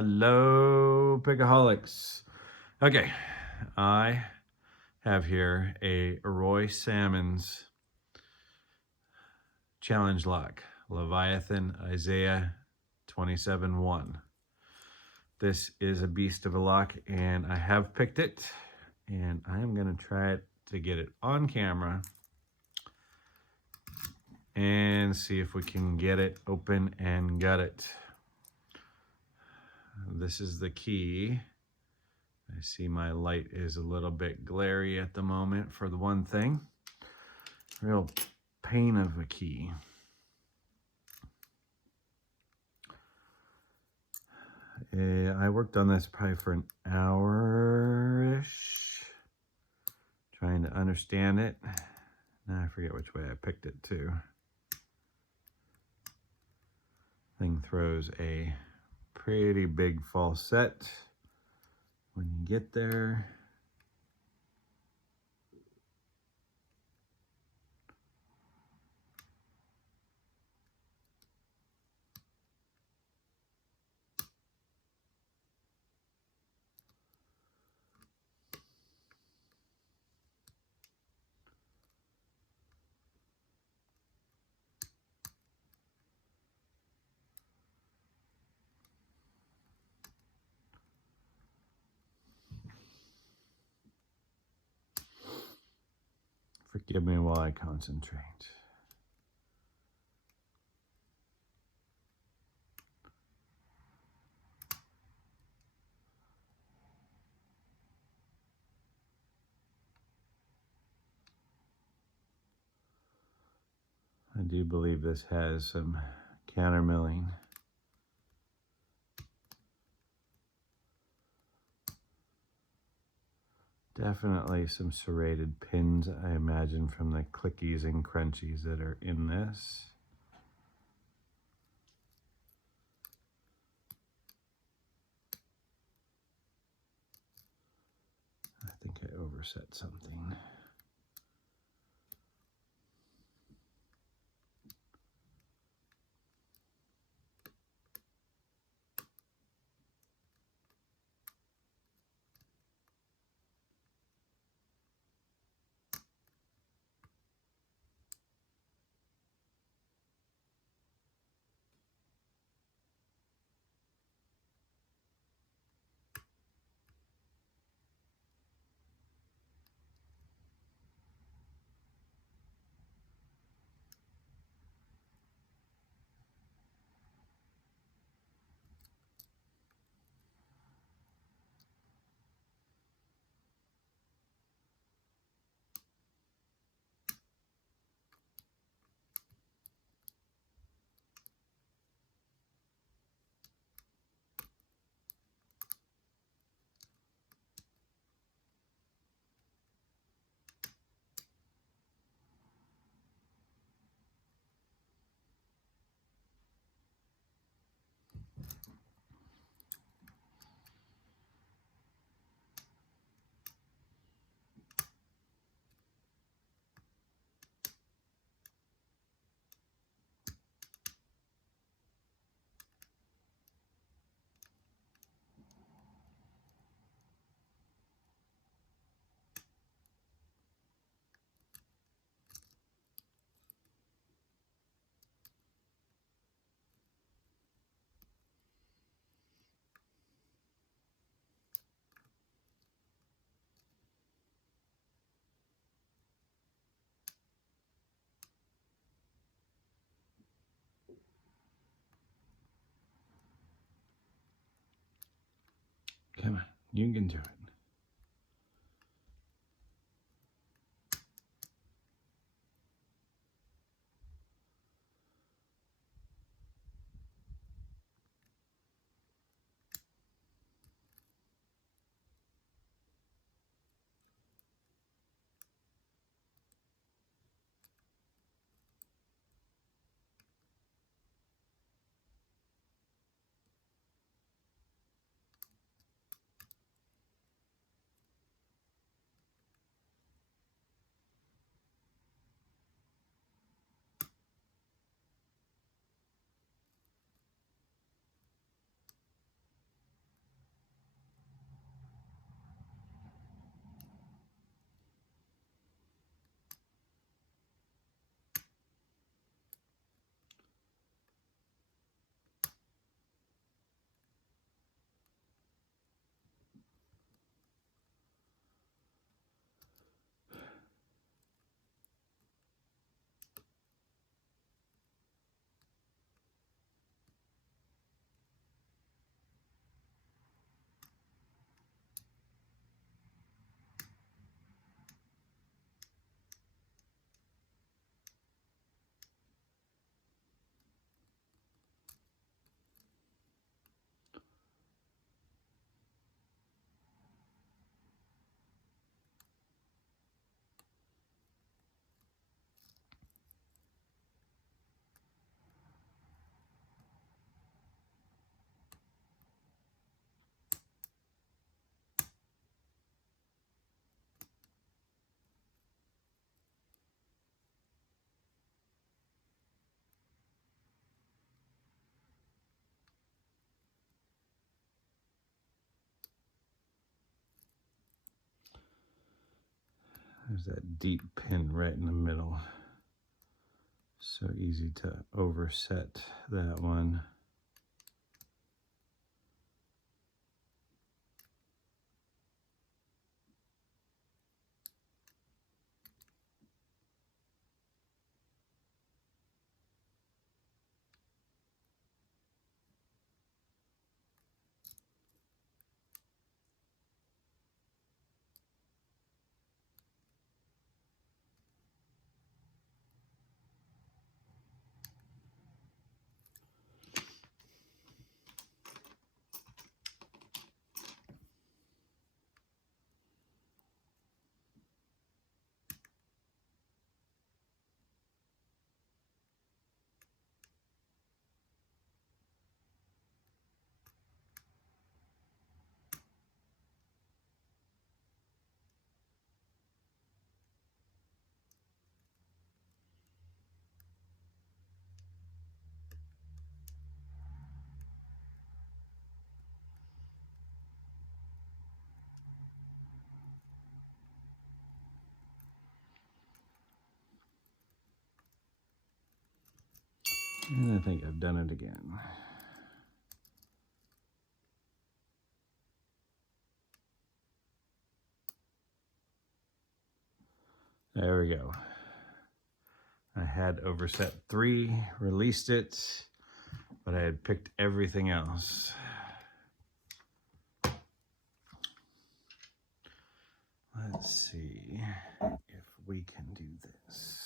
Hello, Pickaholics. Okay, I have here a Roy Samons challenge lock, Leviathan Isaiah 27:1. This is a beast of a lock, and I have picked it, and I am going to try to get it on camera and see if we can get it open and gut it. This is the key. I see my light is a little bit glary at the moment for the one thing. Real pain of a key. I worked on this probably for an hour-ish, trying to understand it. Now I forget which way I picked it too. Thing throws a pretty big falset when you get there. Forgive me while I concentrate. I do believe this has some counter milling. Definitely some serrated pins, I imagine, from the clickies and crunchies that are in this. I think I overset something. Come on, you can do it. There's that deep pin right in the middle. So easy to overset that one. And I think I've done it again. There we go. I had overset 3, released it, but I had picked everything else. Let's see if we can do this.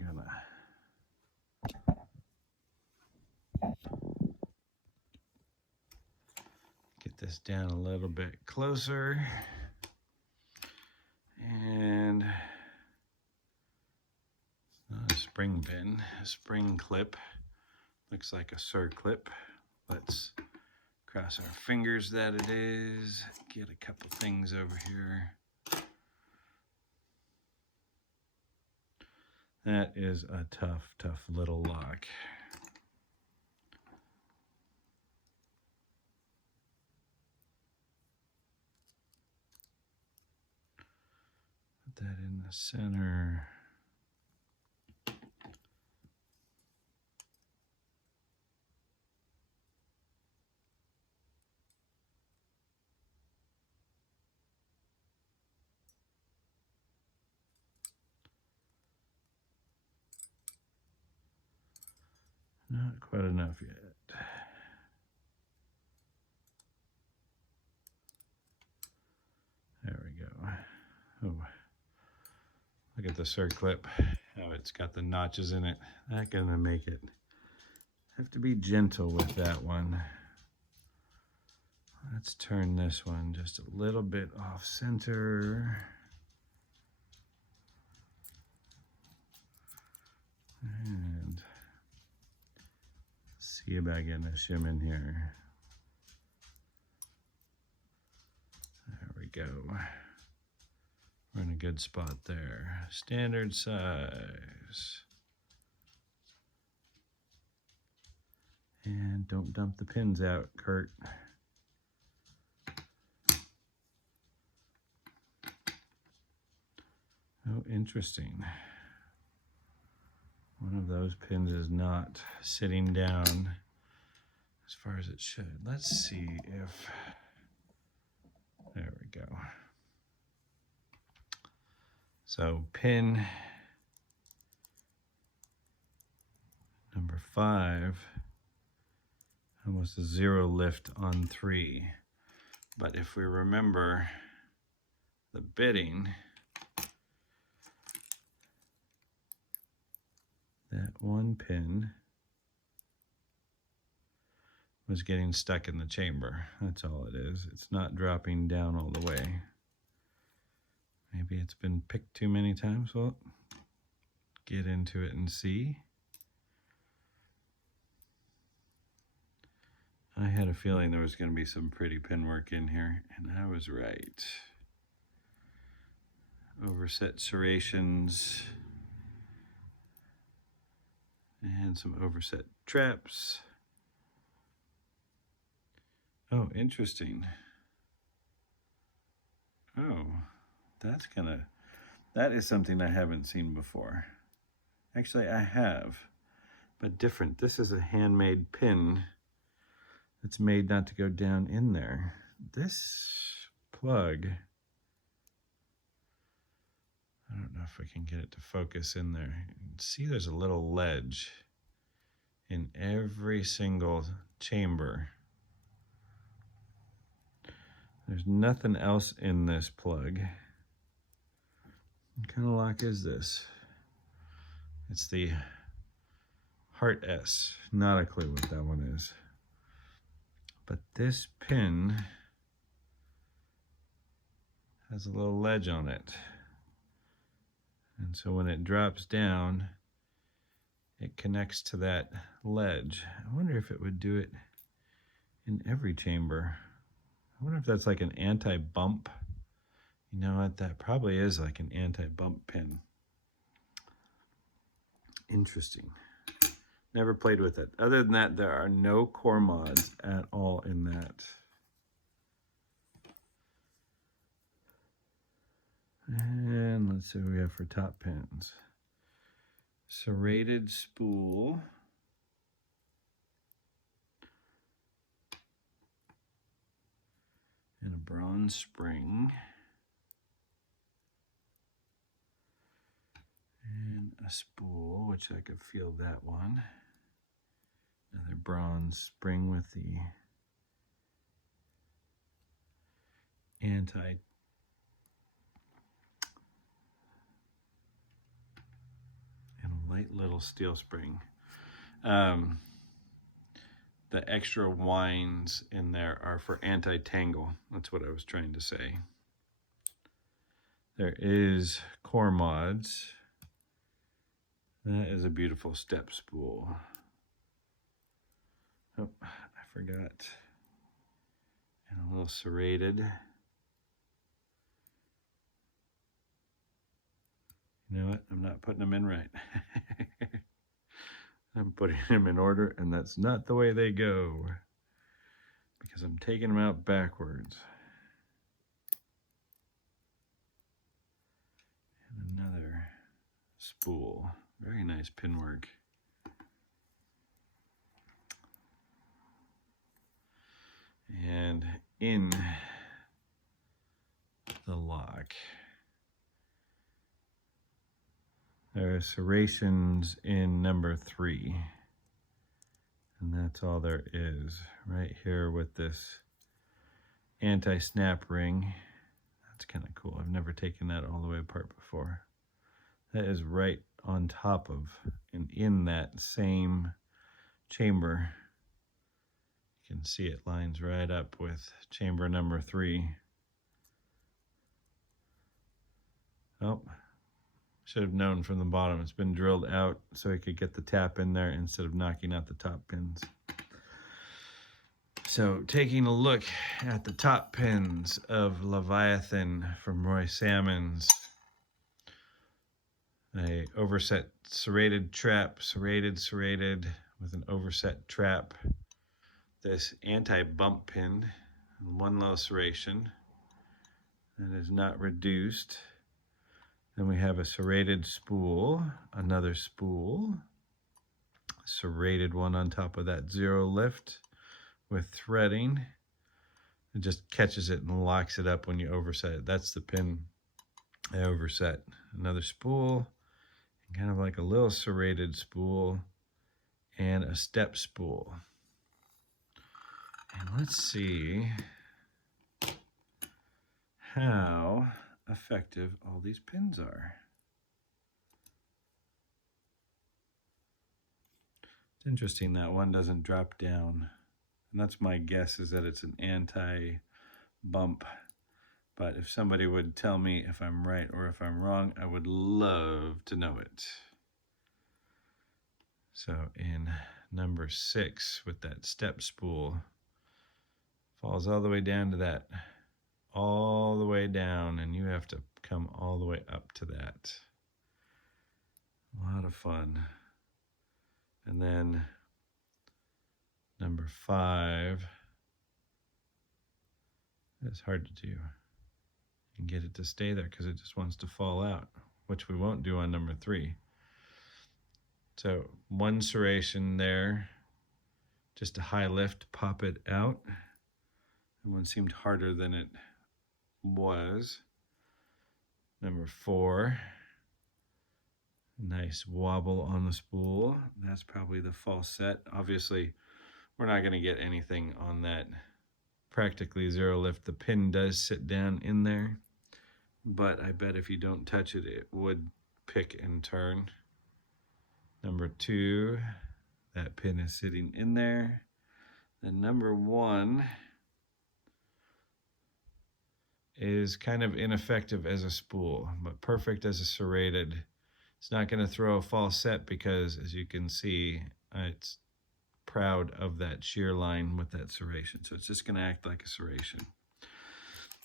We're gonna get this down a little bit closer. And it's not a spring pin, a spring clip. Looks like a circlip. Let's cross our fingers that it is. Get a couple things over here. That is a tough, tough little lock. Put that in the center. Not quite enough yet. There we go. Oh, look at the circlip. Oh, it's got the notches in it. Not gonna make it. Have to be gentle with that one. Let's turn this one just a little bit off center. And see about getting a shim in here. There we go. We're in a good spot there. Standard size. And don't dump the pins out, Kurt. Oh, interesting. One of those pins is not sitting down as far as it should. Let's see if, there we go. So pin number 5, almost a 0 lift on 3. But if we remember the bitting, that one pin was getting stuck in the chamber. That's all it is. It's not dropping down all the way. Maybe it's been picked too many times. Well, get into it and see. I had a feeling there was going to be some pretty pin work in here, and I was right. Overset serrations. And some overset traps. Oh, interesting. Oh, that is something I haven't seen before. Actually, I have, but different. This is a handmade pin that's made not to go down in there. This plug, I don't know if I can get it to focus in there. You can see there's a little ledge in every single chamber. There's nothing else in this plug. What kind of lock is this? It's the Heart S. Not a clue what that one is. But this pin has a little ledge on it. And so when it drops down, it connects to that ledge. I wonder if it would do it in every chamber. I wonder if that's like an anti-bump. You know what? That probably is like an anti-bump pin. Interesting. Never played with it. Other than that, there are no core mods at all in that. And let's see what we have for top pins. Serrated spool. And a bronze spring. And a spool, which I could feel that one. Another bronze spring with the and a light little steel spring. The extra winds in there are for anti-tangle. That's what I was trying to say. There is core mods. That is a beautiful step spool. Oh, I forgot. And a little serrated. You know what? I'm not putting them in right. I'm putting them in order, and that's not the way they go. Because I'm taking them out backwards. And another spool. Very nice pin work. And in the lock, there are serrations in number 3. And that's all there is. Right here with this anti-snap ring. That's kind of cool. I've never taken that all the way apart before. That is right on top of and in that same chamber. You can see it lines right up with chamber number 3. Oh, should have known from the bottom. It's been drilled out so I could get the tap in there instead of knocking out the top pins. So taking a look at the top pins of Leviathan from Roy Samons. A overset serrated trap, serrated with an overset trap. This anti-bump pin, one low serration that is not reduced. Then we have a serrated spool, another spool, serrated one on top of that zero lift with threading. It just catches it and locks it up when you overset it. That's the pin I overset. Another spool, kind of like a little serrated spool, and a step spool. And let's see how effective all these pins are. It's interesting that one doesn't drop down. And that's my guess, is that it's an anti-bump. But if somebody would tell me if I'm right or if I'm wrong, I would love to know it. So in number 6 with that step spool, falls all the way down to that, all the way down, and you have to come all the way up to that. A lot of fun. And then number 5, it's hard to do. and get it to stay there because it just wants to fall out, which we won't do on number 3. So one serration there, just a high lift, pop it out. That one seemed harder than it was. Number 4, nice wobble on the spool. That's probably the false set. Obviously, we're not going to get anything on that practically zero lift. The pin does sit down in there, but I bet if you don't touch it, it would pick and turn. Number 2, that pin is sitting in there. Then number 1 is kind of ineffective as a spool, but perfect as a serrated. It's not going to throw a false set because, as you can see, it's proud of that shear line with that serration. So it's just going to act like a serration.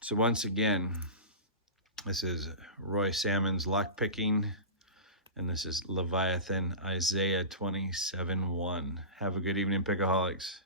So once again, this is Roy Samons lock picking, and this is Leviathan Isaiah 27:1. Have a good evening, Pickaholics.